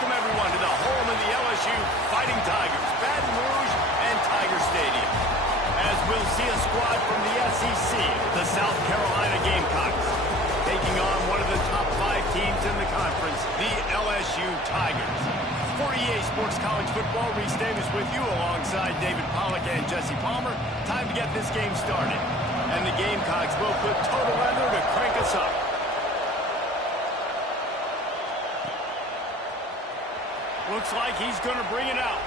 Welcome, everyone, to the home of the LSU Fighting Tigers, Baton Rouge and Tiger Stadium. As we'll see a squad from the SEC, the South Carolina Gamecocks, taking on one of the top 5 teams in the conference, the LSU Tigers. For EA Sports College Football, Reese Davis with you alongside David Pollack and Jesse Palmer. Time to get this game started. And the Gamecocks will put total weather to crank us up. Looks like he's going to bring it out.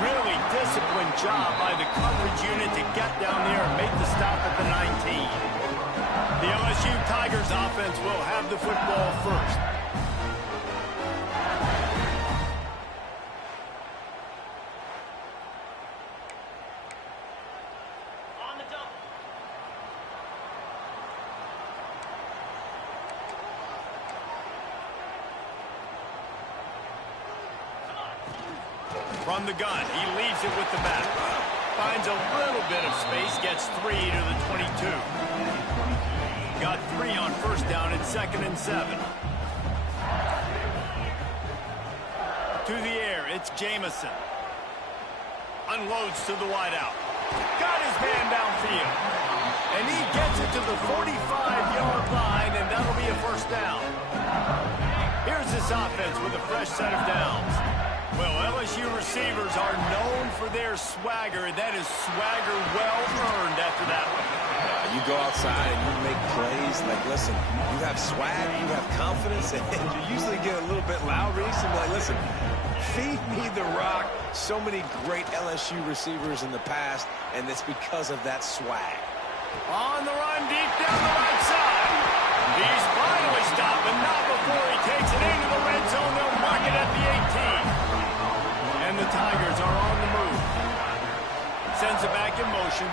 Really disciplined job by the coverage unit to get down there and make the stop at the 19. The LSU Tigers offense will have the football first. From the gun, he leaves it with the back. Finds a little bit of space, gets 3 to the 22. Got 3 on first down and 2nd and 7. To the air, it's Jamison. Unloads to the wideout. Got his man downfield. And he gets it to the 45-yard line, and that'll be a first down. Here's this offense with a fresh set of downs. Well, LSU receivers are known for their swagger. That is swagger well-earned after that one. You go outside and you make plays. Like, listen, you have swag, you have confidence, and you usually get a little bit loud, Reese, and be like, listen, feed me the rock. So many great LSU receivers in the past, and it's because of that swag. On the run, deep down the right side. He's finally stopped, but not before he takes it into the red zone. They'll mark it at the 18. And the Tigers are on the move. Sends it back in motion.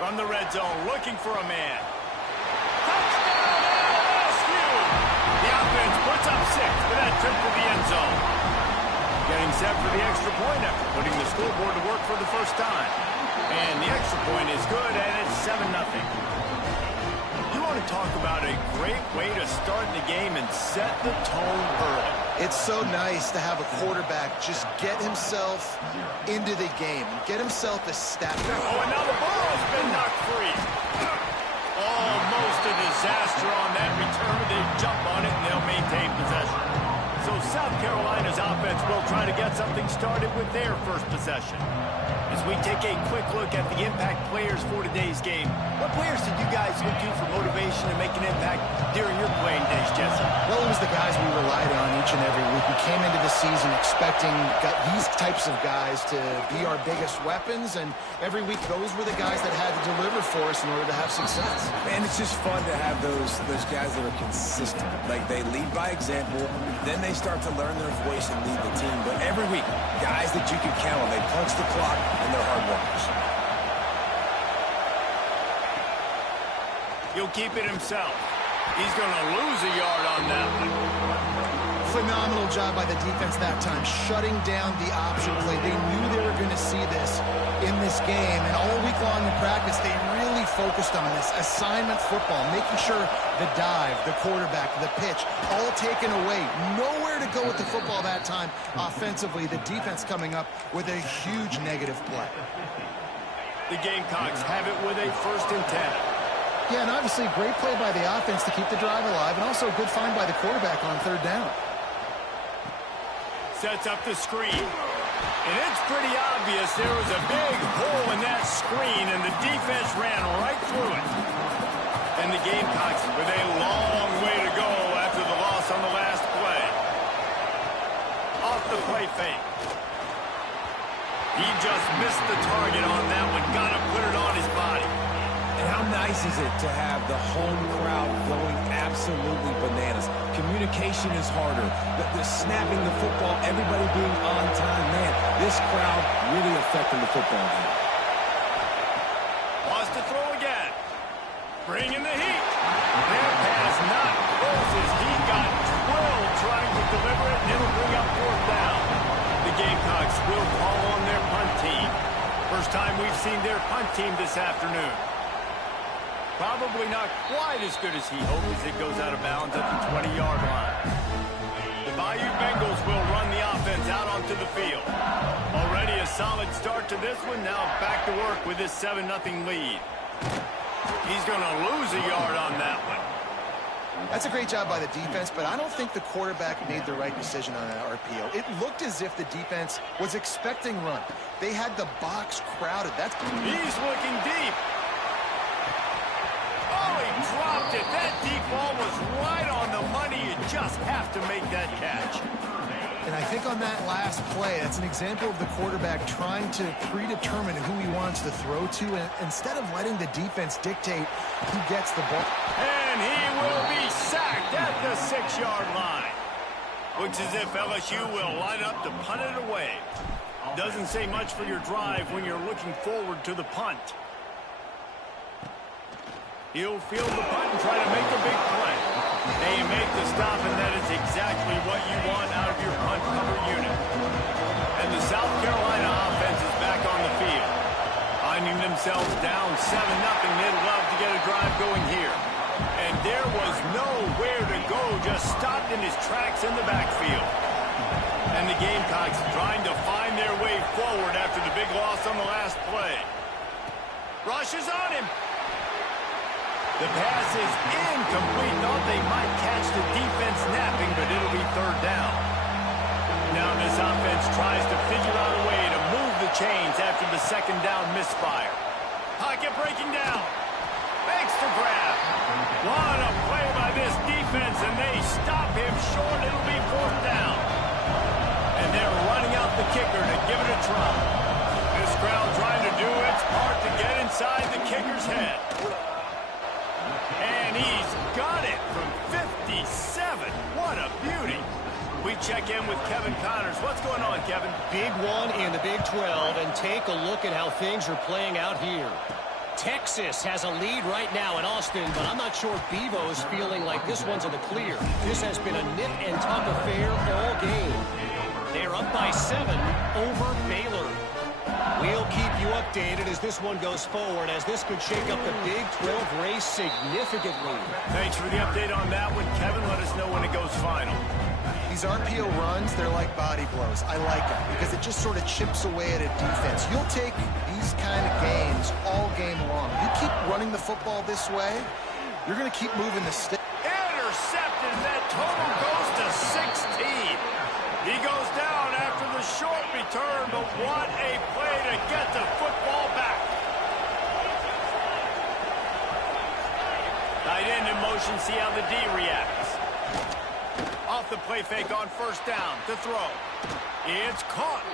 From the red zone, looking for a man. Touchdown, LSU! The offense puts up 6 for that trip to the end zone. Getting set for the extra point after putting the scoreboard to work for the first time. And the extra point is good, and it's 7-0. You want to talk about a great way to start the game and set the tone early. It's so nice to have a quarterback just get himself into the game, get himself established. Oh, and now the ball has been knocked free. Almost a disaster on that return. They jump on it, and they'll maintain possession. So South Carolina's offense will try to get something started with their first possession. As we take a quick look at the impact players for today's game, what players did you guys look to for motivation and make an impact during your playing days, Jesse? Well, it was the guys we relied on each and every week. We came into the season expecting these types of guys to be our biggest weapons, and every week those were the guys that had to deliver for us in order to have success. Man, it's just fun to have those guys that are consistent. Like, they lead by example, then they start to learn their voice and lead the team. But every week, guys that you can count on, they punch the clock, and they're hard workers. He'll keep it himself. He's going to lose a yard on that one. Phenomenal job by the defense that time, shutting down the option play. They knew they were going to see this in this game, and all week long in practice, they really focused on this assignment football, making sure the dive, the quarterback, the pitch, all taken away. Nowhere to go with the football that time offensively. The defense coming up with a huge negative play. The Gamecocks have it with a 1st and 10. Yeah, and obviously a great play by the offense to keep the drive alive, and also a good find by the quarterback on 3rd down. Sets up the screen. And it's pretty obvious there was a big hole in that screen, and the defense ran right through it. And the Gamecocks with a long way to go after the loss on the last play. Off the play fake. He just missed the target on that one. Got to put it on his body. And how nice is it to have the home crowd going absolutely bananas? Communication is harder. The snapping the football, everybody being on time. Man, this crowd really affecting the football game. Wants to throw again. Bringing the heat. That pass not close as he got drilled trying to deliver it, and it'll bring up 4th down. The Gamecocks will call on their punt team. First time we've seen their punt team this afternoon. Probably not quite as good as he hoped as it goes out of bounds at the 20-yard line. will run the offense out onto the field. Already a solid start to this one. Now back to work with this 7-0 lead. He's going to lose a yard on that one. That's a great job by the defense, but I don't think the quarterback made the right decision on that RPO. It looked as if the defense was expecting run. They had the box crowded. He's looking deep. Oh, he dropped it. That deep ball was right on the money. You just have to make that catch. And I think on that last play, that's an example of the quarterback trying to predetermine who he wants to throw to, and instead of letting the defense dictate who gets the ball. And he will be sacked at the 6-yard line. Looks as if LSU will line up to punt it away. Doesn't say much for your drive when you're looking forward to the punt. He'll field the punt and try to make a big play. They make the stop, and that is exactly what you want out of your punt cover unit. And the South Carolina offense is back on the field. Finding themselves down 7-0, they'd love to get a drive going here. And there was nowhere to go, just stopped in his tracks in the backfield. And the Gamecocks trying to find their way forward after the big loss on the last play. Rush is on him. The pass is incomplete. Thought they might catch the defense napping, but it'll be 3rd down. Now this offense tries to figure out a way to move the chains after the 2nd down misfire. Pocket breaking down. Makes the grab. What a play by this defense, and they stop him short. It'll be 4th down. And they're running out the kicker to give it a try. This crowd trying to do its part to get inside the kicker's head. And he's got it from 57. What a beauty. We check in with Kevin Connors. What's going on, Kevin? Big one in the Big 12, and take a look at how things are playing out here. Texas has a lead right now in Austin, but I'm not sure Bevo's feeling like this one's in the clear. This has been a nip and tuck affair all game. They're up by 7 over Baylor. We'll keep you updated as this one goes forward, as this could shake up the Big 12 race significantly. Thanks for the update on that one, Kevin. Let us know when it goes final. These RPO runs, they're like body blows. I like them because it just sort of chips away at a defense. You'll take these kind of games all game long. You keep running the football this way, you're going to keep moving the stick. Intercepted. That total goes to 16. He goes down after the short return, but what a play to get the football back. Tight end in motion, see how the D reacts. Off the play fake on 1st down to throw. It's caught.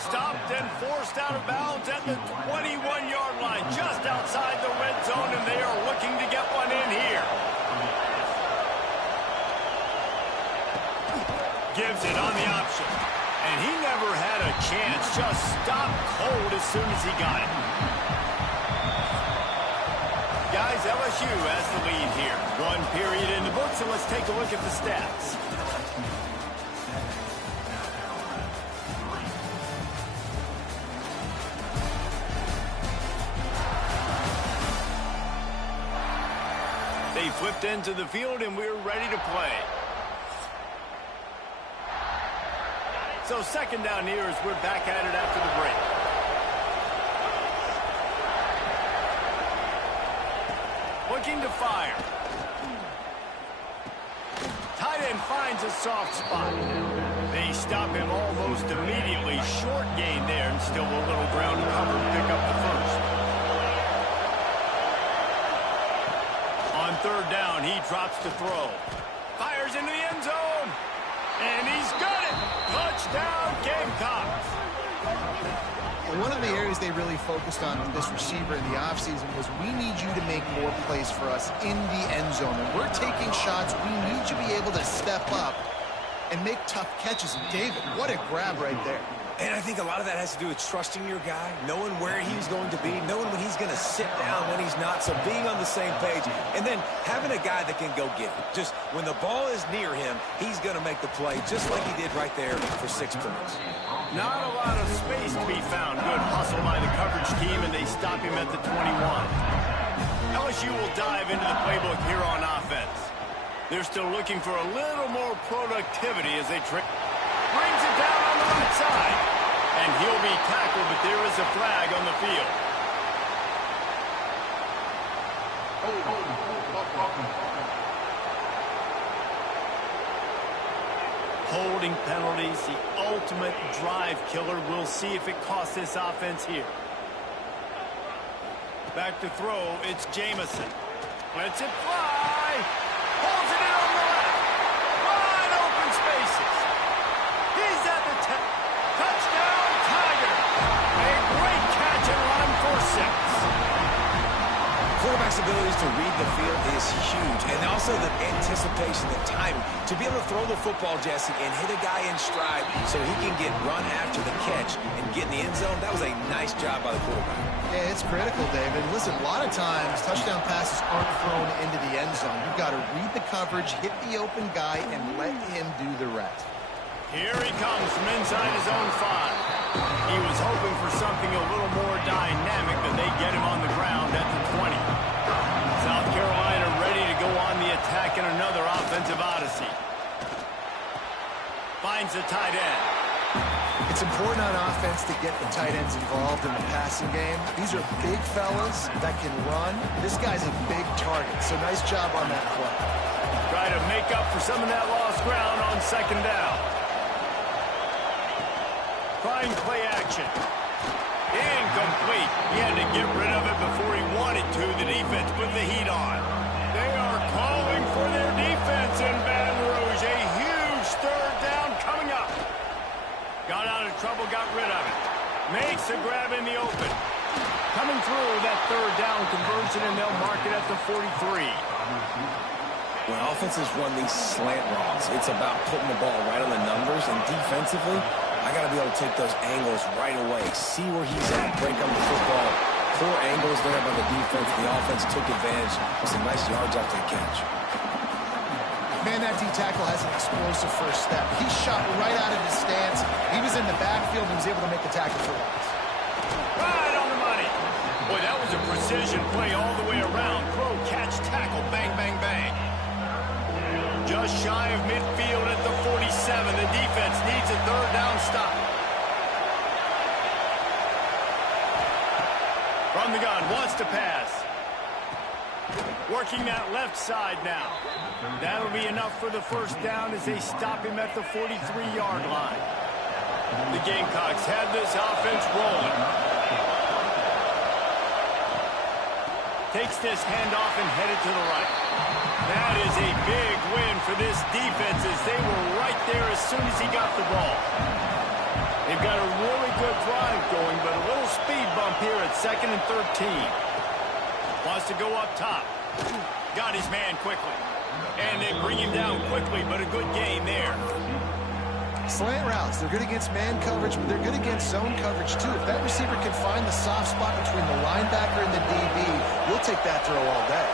Stopped and forced out of bounds at the 21-yard line, just outside the red zone, and they are looking to get one in here. Gives it on the option. And he never had a chance. Just stopped cold as soon as he got it. Guys, LSU has the lead here. 1 period in the books, and let's take a look at the stats. They flipped into the field, and we're ready to play. So 2nd down here as we're back at it after the break. Looking to fire. Tight end finds a soft spot. They stop him almost immediately. Short gain there, and still a little ground cover to pick up the 1st. On 3rd down, he drops to throw. Fires into the end zone. And he's got it. Touchdown, Gamecocks. One of the areas they really focused on with this receiver in the offseason was, we need you to make more plays for us in the end zone. And we're taking shots. We need you to be able to step up and make tough catches. And David, what a grab right there. And I think a lot of that has to do with trusting your guy, knowing where he's going to be, knowing when he's going to sit down, when he's not, so being on the same page, and then having a guy that can go get it. Just when the ball is near him, he's going to make the play, just like he did right there for 6 points. Not a lot of space to be found. Good hustle by the coverage team, and they stop him at the 21. LSU will dive into the playbook here on offense. They're still looking for a little more productivity as they trick. outside. And he'll be tackled, but there is a flag on the field. Holding penalties, the ultimate drive killer. We'll see if it costs this offense here. Back to throw, it's Jamison. Lets it fly. Holds it in on the left. Wide open spaces. He's at the 10. Touchdown, Tiger. A great catch and run for 6. Quarterback's abilities to read the field is huge, and also the anticipation, the timing. To be able to throw the football, Jesse, and hit a guy in stride so he can get run after the catch and get in the end zone, that was a nice job by the quarterback. Yeah, it's critical, David. Listen, a lot of times touchdown passes aren't thrown into the end zone. You've got to read the coverage, hit the open guy, and let him do the rest. Here he comes from inside his own 5. He was hoping for something a little more dynamic, but they get him on the ground at the 20. South Carolina ready to go on the attack in another offensive odyssey. Finds the tight end. It's important on offense to get the tight ends involved in the passing game. These are big fellas that can run. This guy's a big target, so nice job on that play. Try to make up for some of that lost ground on 2nd down. Trying play action. Incomplete. He had to get rid of it before he wanted to. The defense put the heat on. They are calling for their defense in Baton Rouge. A huge 3rd down coming up. Got out of trouble, got rid of it. Makes the grab in the open. Coming through that 3rd down conversion, and they'll mark it at the 43. When offenses run these slant routes, it's about putting the ball right on the numbers, and defensively, I got to be able to take those angles right away, see where he's at, break up the football. Poor angles there by the defense. The offense took advantage with some nice yards after the catch. Man, that D tackle has an explosive first step. He shot right out of his stance. He was in the backfield and was able to make the tackle for loss. Right on the money. Boy, that was a precision play all the way around. Throw, catch, tackle, bang, bang, bang. Just shy of midfield at the 47. The defense needs a 3rd down stop. From the gun, wants to pass. Working that left side now. That'll be enough for the 1st down as they stop him at the 43-yard line. The Gamecocks have this offense rolling. Takes this handoff and headed to the right. That is a big win for this defense as they were right there as soon as he got the ball. They've got a really good drive going, but a little speed bump here at 2nd and 13. Wants to go up top. Got his man quickly. And they bring him down quickly, but a good gain there. Slant routes, they're good against man coverage, but they're good against zone coverage too. If that receiver can find the soft spot between the linebacker and the DB, you'll take that throw all day.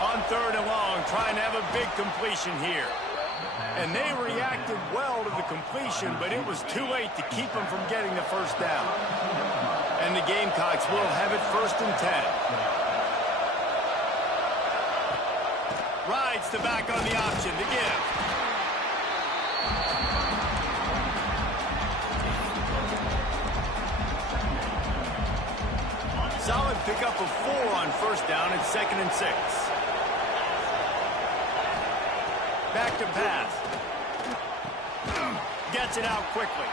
On 3rd and long, trying to have a big completion here. And they reacted well to the completion, but it was too late to keep them from getting the 1st down. And the Gamecocks will have it 1st and 10. Rides the back on the option to give. Solid pickup of 4 on 1st down and 2nd and 6. Back to pass. Gets it out quickly.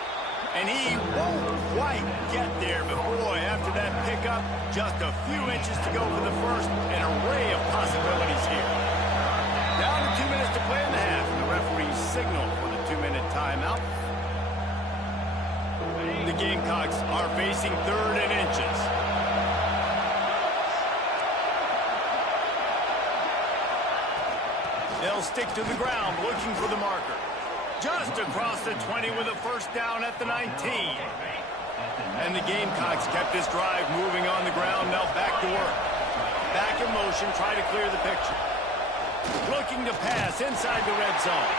And he won't quite get there, but boy, after that pickup, just a few inches to go for the 1st. An array of possibilities here. Down to 2 minutes to play in the half. The referee signaled for the 2-minute timeout. The Gamecocks are facing 3rd and inches. They'll stick to the ground, looking for the marker. Just across the 20 with a 1st down at the 19. And the Gamecocks kept this drive moving on the ground. Now back to work. Back in motion, try to clear the picture. Looking to pass inside the red zone.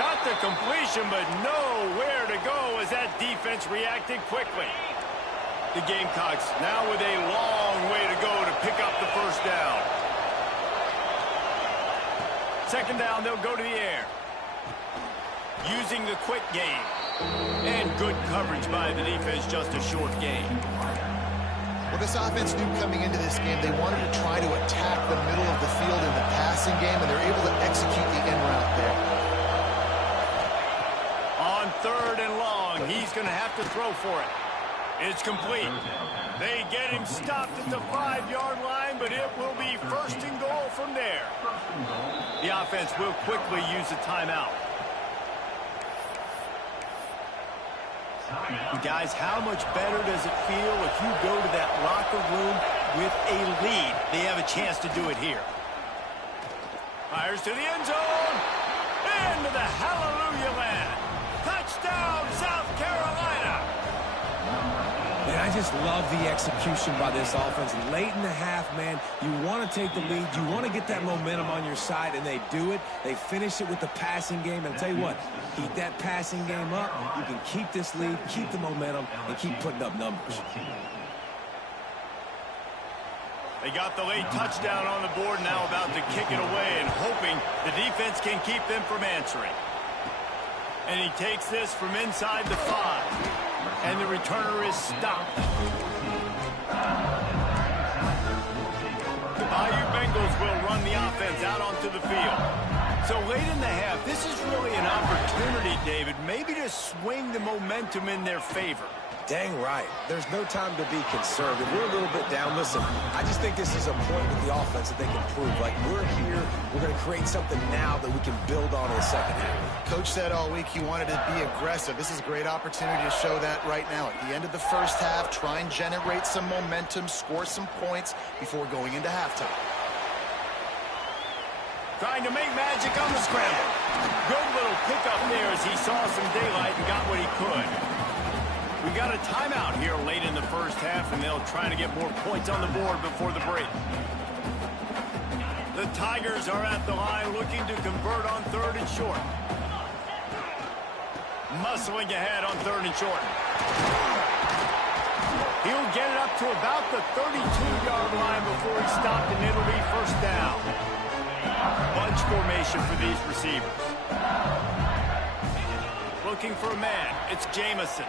Got the completion, but nowhere to go as that defense reacted quickly. The Gamecocks now with a long way to go to pick up the 1st down. 2nd down, they'll go to the air. using the quick game. And good coverage by the defense, just a short game. Well, this offense knew coming into this game they wanted to try to attack the middle of the field in the passing game, and they're able to execute the in route there. On 3rd and long, he's going to have to throw for it. It's complete. They get him stopped at the 5-yard line, but it will be 1st and goal from there. The offense will quickly use a timeout. Guys, how much better does it feel if you go to that locker room with a lead? They have a chance to do it here. Fires to the end zone. Into the hallelujah land. Touchdown, South Carolina. Man, I just love the execution by this offense. Late in the half, man, you want to take the lead. You want to get that momentum on your side, and they do it. They finish it with the passing game. And I'll tell you what, keep that passing game up. You can keep this lead, keep the momentum, and keep putting up numbers. They got the late touchdown on the board, now about to kick it away and hoping the defense can keep them from answering. And he takes this from inside the 5. And the returner is stopped. The Bayou Bengals will run the offense out onto the field. So late in the half, this is really an opportunity, David, maybe to swing the momentum in their favor. Dang right. There's no time to be conservative. We're a little bit down. Listen, I just think this is a point with the offense that they can prove. Like, we're here. We're going to create something now that we can build on in the second half. Coach said all week he wanted to be aggressive. This is a great opportunity to show that right now. At the end of the first half, try and generate some momentum, score some points before going into halftime. Trying to make magic on the scramble. Good little pickup there as he saw some daylight and got what he could. We got a timeout here late in the first half, and they'll try to get more points on the board before the break. The Tigers are at the line looking to convert on 3rd and short. Muscling ahead on 3rd and short. He'll get it up to about the 32-yard line before he's stopped, and it'll be 1st down. Bunch formation for these receivers. Looking for a man. It's Jamison.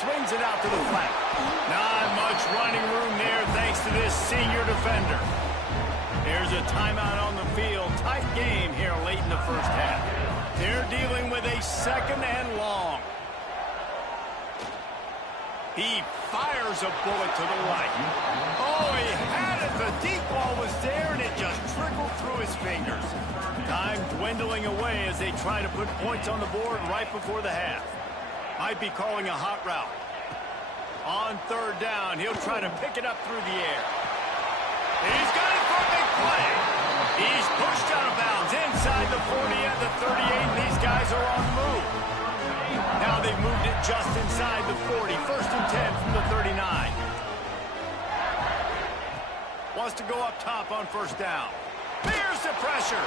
Swings it out to the flat. Not much running room there thanks to this senior defender. There's a timeout on the field. Tight game here late in the first half. They're dealing with a 2nd and long. He fires a bullet to the right. Oh, he had it. The deep ball was there, and it just trickled through his fingers. Time dwindling away as they try to put points on the board right before the half. Might be calling a hot route. On 3rd down, he'll try to pick it up through the air. He's got it for a big play. He's pushed out of bounds inside the 40 and the 38, and these guys are on the move. Now they've moved it just inside the 40. 1st and 10 from the 39. Wants to go up top on 1st down. There's the pressure.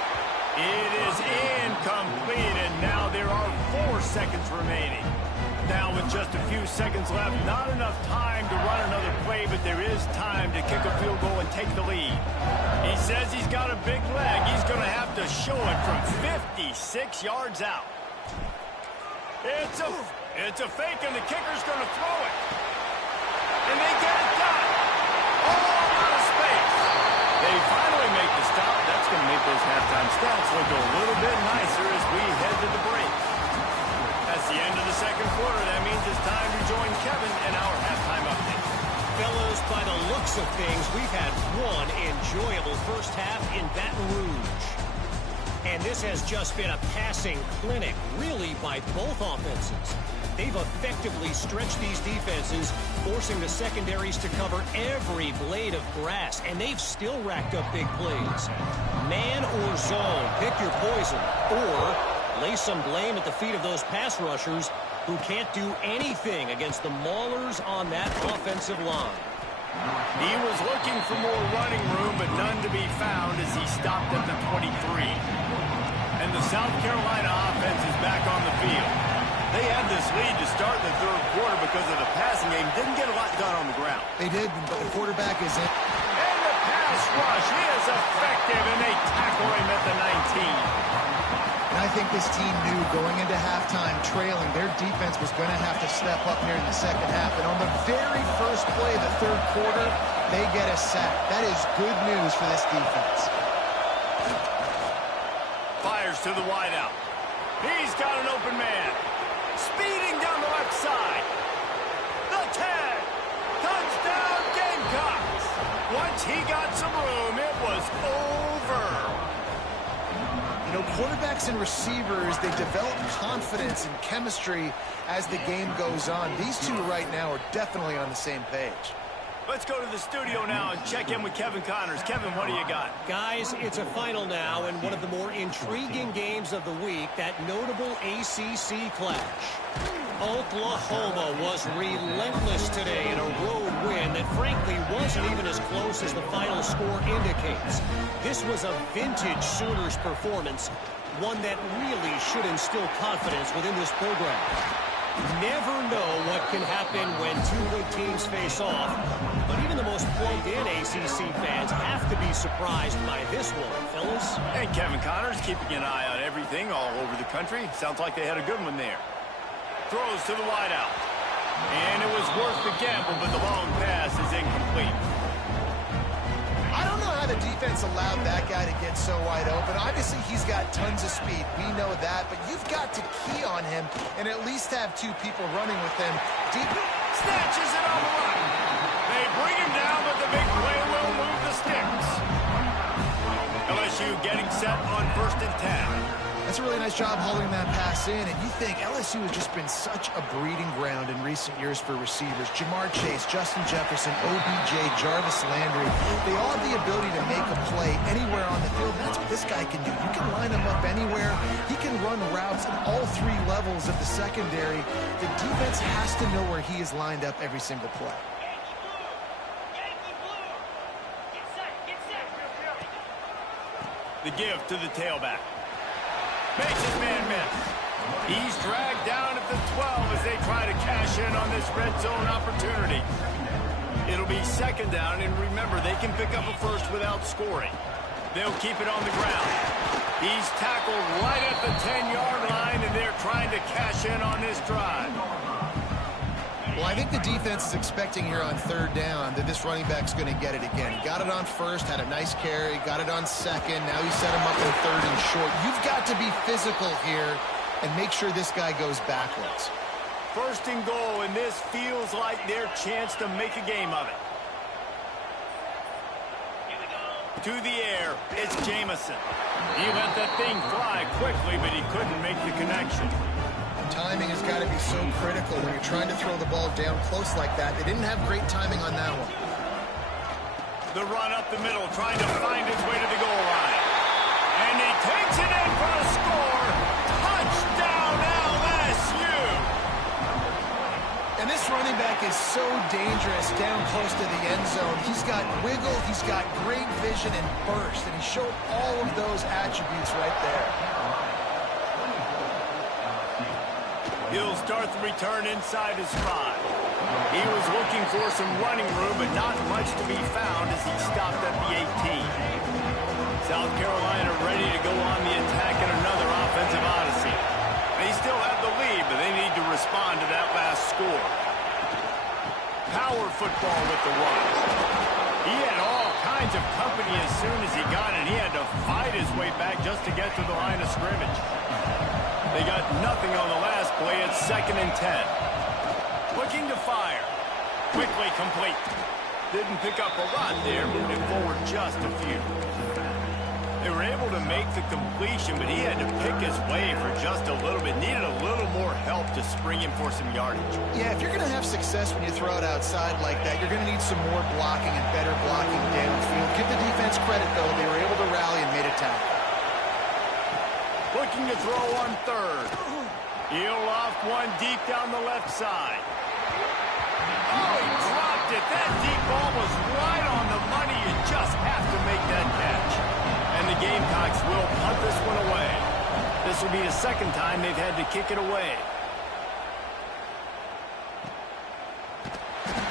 It is incomplete, and now there are 4 seconds remaining. Now with just a few seconds left, not enough time to run another play, but there is time to kick a field goal and take the lead. He says he's got a big leg. He's going to have to show it from 56 yards out. It's a fake, and the kicker's going to throw it. And they get it done. All out of space. They finally make the stop. That's going to make those halftime stats look a little bit nicer as we head to the break. That's the end of the 2nd quarter. That means it's time to join Kevin in our halftime update. Fellas, by the looks of things, we've had one enjoyable first half in Baton Rouge. And this has just been a passing clinic, really, by both offenses. They've effectively stretched these defenses, forcing the secondaries to cover every blade of grass, and they've still racked up big plays. Man or zone, pick your poison, or lay some blame at the feet of those pass rushers who can't do anything against the maulers on that offensive line. He was looking for more running room, but none to be found as he stopped at the 23. And the South Carolina offense is back on the field. They had this lead to start the 3rd quarter because of the passing game. Didn't get a lot done on the ground. They did, but the quarterback is in. And the pass rush is effective, and they tackle him at the 19. And I think this team knew going into halftime trailing, their defense was going to have to step up here in the second half. And on the very first play of the third quarter, they get a sack. That is good news for this defense. Fires to the wideout. He's got an open man. Speeding down the left side. The 10. Touchdown Gamecocks. Once he got some room, it was over. You know, quarterbacks and receivers, they develop confidence and chemistry as the game goes on. These two right now are definitely on the same page. Let's go to the studio now and check in with Kevin Connors. Kevin, what do you got? Guys, it's a final now and one of the more intriguing games of the week, that notable ACC clash. Oklahoma was relentless today in a road win that frankly wasn't even as close as the final score indicates. This was a vintage Sooners performance, one that really should instill confidence within this program. Never know what can happen when two good teams face off, but even the most plugged-in ACC fans have to be surprised by this one, fellas. And Kevin Connors keeping an eye on everything all over the country. Sounds like they had a good one there. Throws to the wideout. And it was worth the gamble, but the long pass is incomplete. I don't know how the defense allowed that guy to get so wide open. Obviously, he's got tons of speed. We know that, but you've got to key on him and at least have two people running with him. Deep Snatches it on the run. They bring him down, but the big play will move the sticks. LSU getting set on 1st and 10. That's a really nice job holding that pass in, and you think LSU has just been such a breeding ground in recent years for receivers. Jamar Chase, Justin Jefferson, OBJ, Jarvis Landry, they all have the ability to make a play anywhere on the field. That's what this guy can do. You can line him up anywhere. He can run routes at all three levels of the secondary. The defense has to know where he is lined up every single play. The give to the tailback. Makes his man miss. He's dragged down at the 12 as they try to cash in on this red zone opportunity. It'll be 2nd down, and remember, they can pick up a first without scoring. They'll keep it on the ground. He's tackled right at the 10-yard line, and they're trying to cash in on this drive. Well, I think the defense is expecting here on 3rd down that this running back's going to get it again. He got it on 1st, had a nice carry, got it on 2nd. Now he set him up in 3rd and short. You've got to be physical here and make sure this guy goes backwards. 1st and goal, and this feels like their chance to make a game of it. To the air, it's Jamison. He let that thing fly quickly, but he couldn't make the connection. Timing has got to be so critical when you're trying to throw the ball down close like that. They didn't have great timing on that one. The run up the middle, trying to find his way to the goal line. And he takes it in for a score. Touchdown, LSU! And this running back is so dangerous down close to the end zone. He's got wiggle, he's got great vision and burst, and he showed all of those attributes right there. He'll start the return inside his spot. He was looking for some running room, but not much to be found as he stopped at the 18. South Carolina ready to go on the attack in another offensive odyssey. They still have the lead, but they need to respond to that last score. Power football with the run. He had all kinds of company as soon as he got it. He had to fight his way back just to get to the line of scrimmage. They got nothing on the last play. It's 2nd and 10. Looking to fire. Quickly complete. Didn't pick up a lot there, moving forward just a few. They were able to make the completion, but he had to pick his way for just a little bit. Needed a little more help to spring him for some yardage. Yeah, if you're going to have success when you throw it outside like that, you're going to need some more blocking and better blocking downfield. Give the defense credit, though. They were able to rally and made a tackle. Looking to throw on 3rd. He'll off one deep down the left side. Oh, he dropped it. That deep ball was right on the money. You just have to make that catch. And the Gamecocks will punt this one away. This will be the 2nd time they've had to kick it away.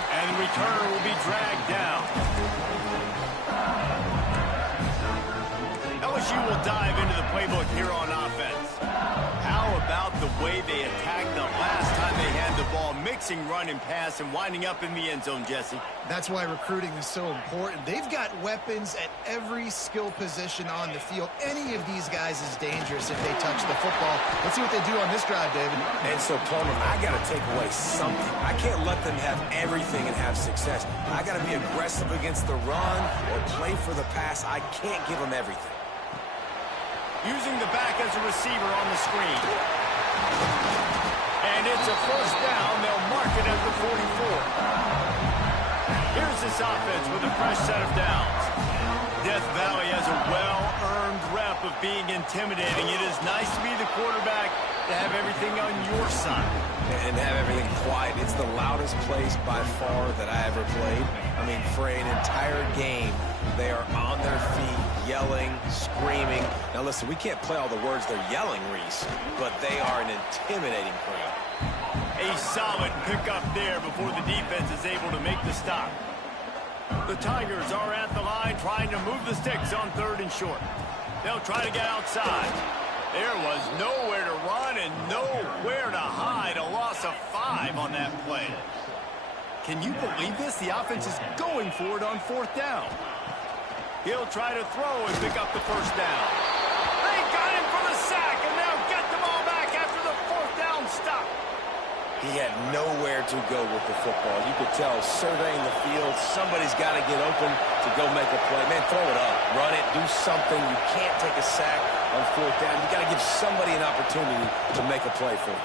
And the returner will be dragged down. as you will dive into the playbook here on offense. How about the way they attacked the last time they had the ball, mixing run and pass and winding up in the end zone, Jesse? That's why recruiting is so important. They've got weapons at every skill position on the field. Any of these guys is dangerous if they touch the football. Let's see what they do on this drive, David. And so, Palmer, I got to take away something. I can't let them have everything and have success. I got to be aggressive against the run or play for the pass. I can't give them everything. Using the back as a receiver on the screen. And it's a first down. They'll mark it at the 44. Here's this offense with a fresh set of downs. Death Valley has a well-earned rep of being intimidating. It is nice to be the quarterback, to have everything on your side. And have everything quiet. It's the loudest place by far that I ever played. I mean, for an entire game, they are on their feet, yelling, screaming. Now, listen, we can't play all the words they're yelling, Reese, but they are an intimidating crowd. A solid pickup there before the defense is able to make the stop. The Tigers are at the line trying to move the sticks on 3rd and short. They'll try to get outside. There was nowhere to run and nowhere to hide. A loss of 5 on that play. Can you believe this? The offense is going for it on 4th down. He'll try to throw and pick up the first down. They got him for the sack, and they'll get the ball back after the 4th down stop. He had nowhere to go with the football. You could tell, surveying the field, somebody's got to get open to go make a play. Man, throw it up, run it, do something. You can't take a sack on 4th down. You got to give somebody an opportunity to make a play for you.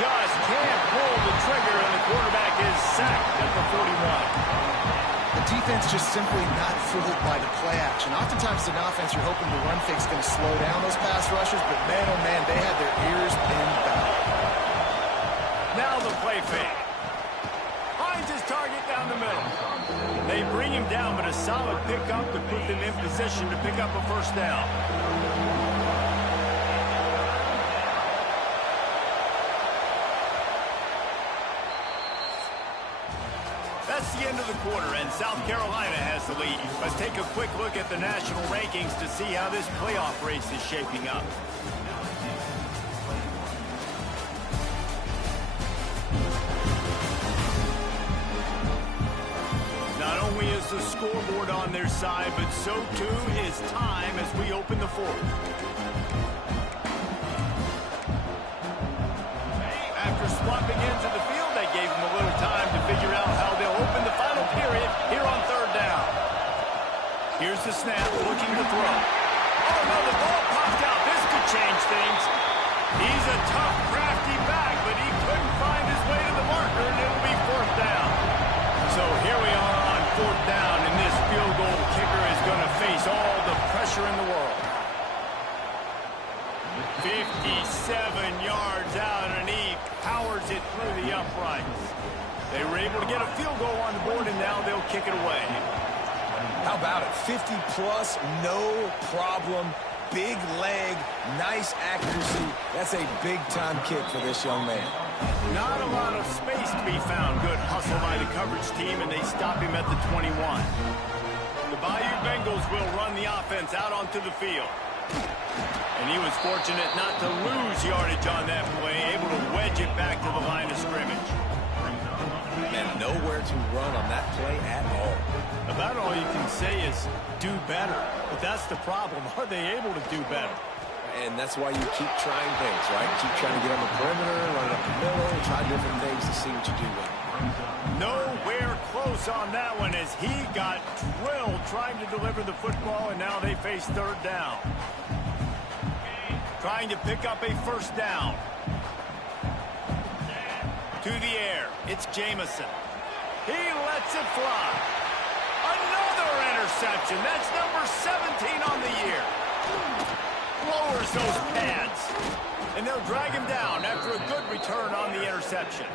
Just can't pull the trigger, and the quarterback is sacked at the 41. The defense just simply not fooled by the play action. Oftentimes, an offense you're hoping the run fake's going to slow down those pass rushers, but man, oh man, they had their ears pinned back. Now the play fake. Finds his target down the middle. They bring him down, but a solid pickup to put them in position to pick up a first down. That's the end of the quarter, and South Carolina has the lead. Let's take a quick look at the national rankings to see how this playoff race is shaping up. Not only is the scoreboard on their side, but so too is time as we open the 4th. After swapping into the field, they gave them a little time to figure out how they'll open the final period here on 3rd down. Here's the snap, looking to throw. Oh, no, the ball popped out. This could change things. He's a tough, crafty back, but he couldn't find his way to the marker, and it'll be 4th down. So here we are on 4th down, and this field goal kicker is going to face all the pressure in the world. 57 yards out, and he powers it through the uprights. They were able to get a field goal on the board, and now they'll kick it away. How about it? 50-plus, no problem. Big leg, nice accuracy. That's a big-time kick for this young man. Not a lot of space to be found. Good hustle by the coverage team, and they stop him at the 21. The Bayou Bengals will run the offense out onto the field. And he was fortunate not to lose yardage on that play, able to wedge it back to the line of scrimmage. And nowhere to run on that play at all. About all you can say is do better. But that's the problem. Are they able to do better? And that's why you keep trying things, right? Keep trying to get on the perimeter, run it up the middle, try different things to see what you do with it. Nowhere close on that one as he got drilled trying to deliver the football, and now they face 3rd down. Trying to pick up a first down. To the air, it's Jamison. He lets it fly. Another interception. That's number 17 on the year. Lowers those pads. And they'll drag him down after a good return on the interception.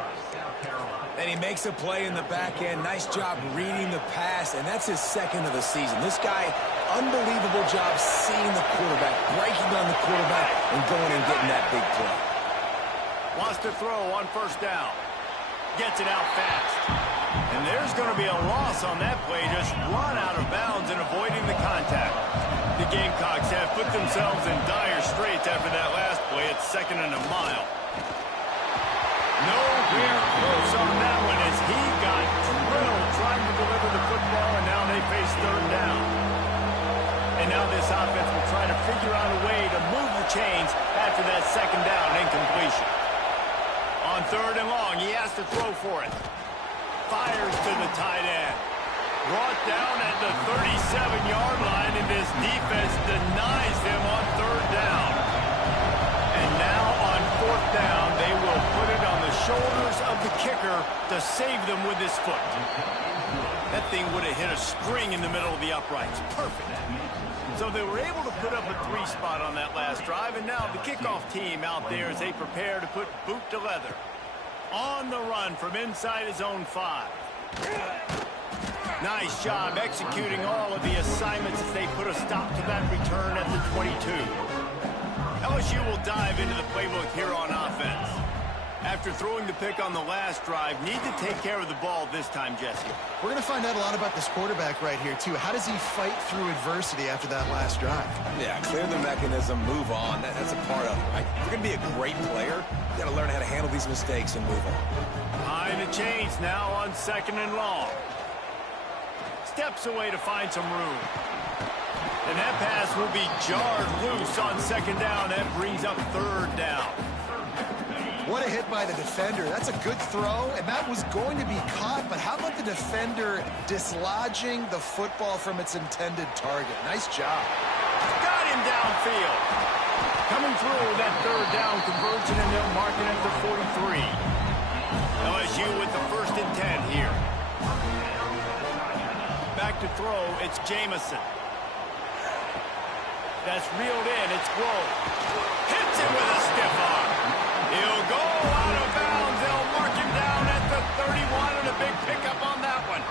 And he makes a play in the back end. Nice job reading the pass, and that's his 2nd of the season. This guy, unbelievable job seeing the quarterback, breaking on the quarterback, and going and getting that big play. Wants to throw on first down. Gets it out fast. And there's going to be a loss on that play. Just run out of bounds and avoiding the contact. The Gamecocks have put themselves in dire straits after that last play at 2nd and a mile. Nowhere close on that one as he got drilled trying to deliver the football, and now they face 3rd down. And now this offense will try to figure out a way to move the chains after that 2nd down incompletion. On 3rd and long, he has to throw for it. Fires to the tight end. Brought down at the 37-yard line, and this defense denies them on 3rd down. And now on 4th down, they will put it on the shoulders of the kicker to save them with his foot. That thing would have hit a string in the middle of the uprights. Perfect. So they were able to put up a 3 spot on that last drive, and now the kickoff team out there as they prepare to put boot to leather. On the run from inside his own 5. Nice job executing all of the assignments as they put a stop to that return at the 22. LSU will dive into the playbook here on offense. After throwing the pick on the last drive, need to take care of the ball this time, Jesse. We're going to find out a lot about this quarterback right here, too. How does he fight through adversity after that last drive? Yeah, clear the mechanism, move on. That's a part of it, right? If you're going to be a great player, you got to learn how to handle these mistakes and move on. Behind the chains now on 2nd and long. Steps away to find some room. And that pass will be jarred loose on 2nd down. That brings up 3rd down. What a hit by the defender. That's a good throw, and that was going to be caught, but how about the defender dislodging the football from its intended target? Nice job. Got him downfield. Coming through that 3rd down conversion, and they'll mark it at the 43. LSU with the 1st and 10 here. Back to throw, it's Jamison. That's reeled in, it's Grove. Hits it with a stiff arm. He'll go out of bounds. They'll mark him down at the 31, and a big pickup on that one.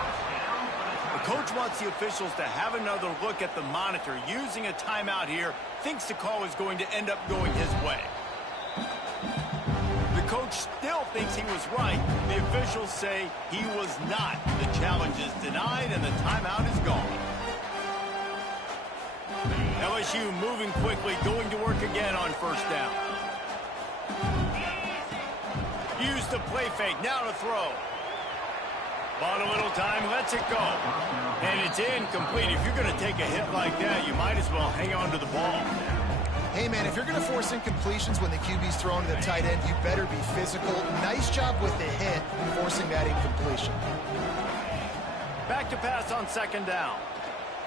The coach wants the officials to have another look at the monitor. Using a timeout here, thinks the call is going to end up going his way. The coach still thinks he was right. The officials say he was not. The challenge is denied, and the timeout is gone. LSU moving quickly, going to work again on 1st down. Use the play fake, now to throw. Bought a little time, lets it go. And it's incomplete. If you're going to take a hit like that, you might as well hang on to the ball. Hey, man, if you're going to force incompletions when the QB's throwing to the tight end, you better be physical. Nice job with the hit, forcing that incompletion. Back to pass on 2nd down.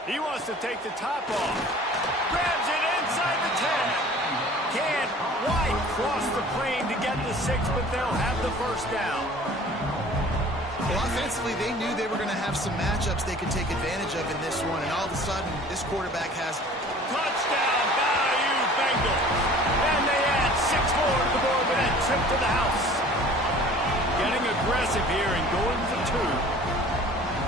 He wants to take the top off. Grabs it inside the 10. Can't quite cross the plane to get the 6, but they'll have the 1st down. Well, offensively, they knew they were going to have some matchups they could take advantage of in this one, and all of a sudden, this quarterback has... Touchdown, Bayou Bengals. And they add 6 more to the board with that trip to the house. Getting aggressive here and going for 2.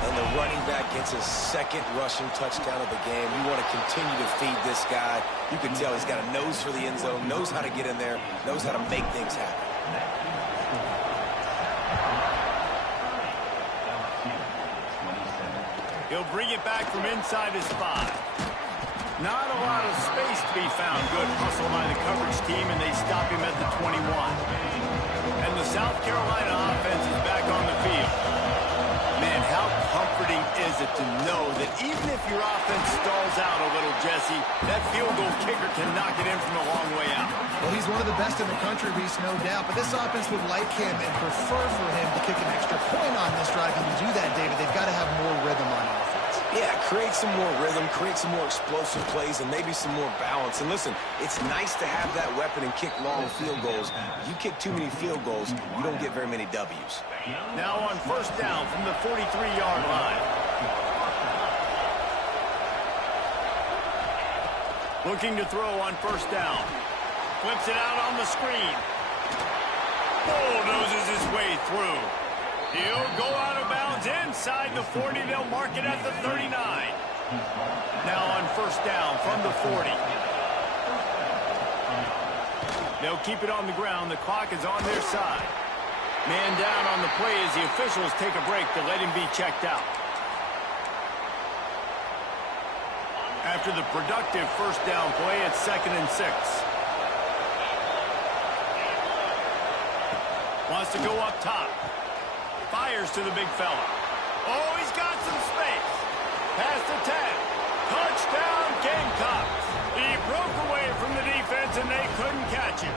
And the running back gets his 2nd rushing touchdown of the game. You want to continue to feed this guy. You can tell he's got a nose for the end zone, knows how to get in there, knows how to make things happen. He'll bring it back from inside his 5. Not a lot of space to be found. Good hustle by the coverage team, and they stop him at the 21. And the South Carolina offense is back on the field. Man, how comforting is it to know that even if your offense stalls out a little, Jesse, that field goal kicker can knock it in from a long way out. Well, he's one of the best in the country, Reese, no doubt. But this offense would like him and prefer for him to kick an extra point on this drive. And to do that, David, they've got to have more rhythm on offense. Yeah, create some more rhythm, create some more explosive plays, and maybe some more balance. And listen, it's nice to have that weapon and kick long field goals. You kick too many field goals, you don't get very many W's. Now on 1st down from the 43-yard line. Looking to throw on 1st down. Flips it out on the screen. Bulldozes his way through. He'll go out of bounds inside the 40. They'll mark it at the 39. Now on 1st down from the 40. They'll keep it on the ground. The clock is on their side. Man down on the play as the officials take a break to let him be checked out. After the productive first down play, it's 2nd and 6. Wants to go up top. Fires to the big fella. Oh, he's got some space. Past the 10. Touchdown, Gamecocks. He broke away from the defense, and they couldn't catch him.